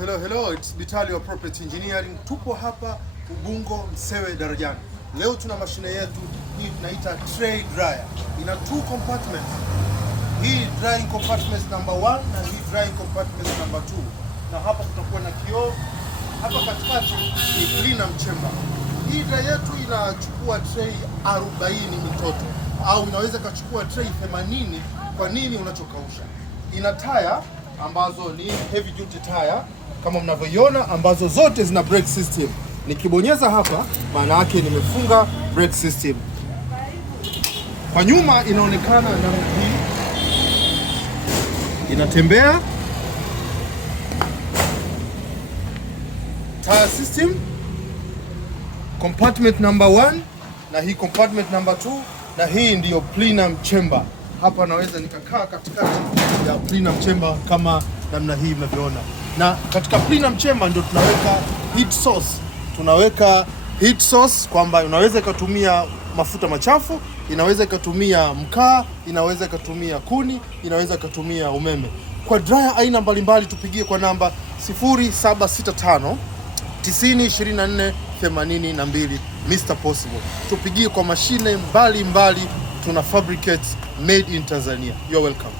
Hello, it's Vitalio Property Engineering. Tupo hapa Ubungo Msewe Darajani. Leo tuna mashine yetu hii tunaita tray dryer. Ina 2 compartments. Hii drying compartment number 1 na hii drying compartment number 2. Na hapa kutakuwa na kioo. Hapa katikati ni cleaner chamber. Hii dryer yetu inachukua tray 40 mtoto au inaweza kachukua tray 80 kwa nini unachokausha. Ina tire ambazo ni heavy duty tire kama mnavyoiona, ambazo zote zina brake system. Nikibonyeza hapa maana yake nimefunga brake system. Kwa nyuma inaonekana namna hii, inatembea tire system, compartment number 1 na hii compartment number 2, na hii ndiyo plenum chamber. Hapa naweza nikakaa katikati ya plenum chamber kama namna hii mnavyoona. Na katika plenum chamber ndio tunaweka heat source. Tunaweka heat source kwamba unaweza ikatumia mafuta machafu, inaweza ikatumia mkaa, inaweza ikatumia kuni, inaweza ikatumia umeme. Kwa dryer aina mbalimbali tupigie kwa namba 0765 90 24 82 Mr. Possible. Tupigie kwa mashine mbalimbali, tuna fabricate made in Tanzania. You're welcome.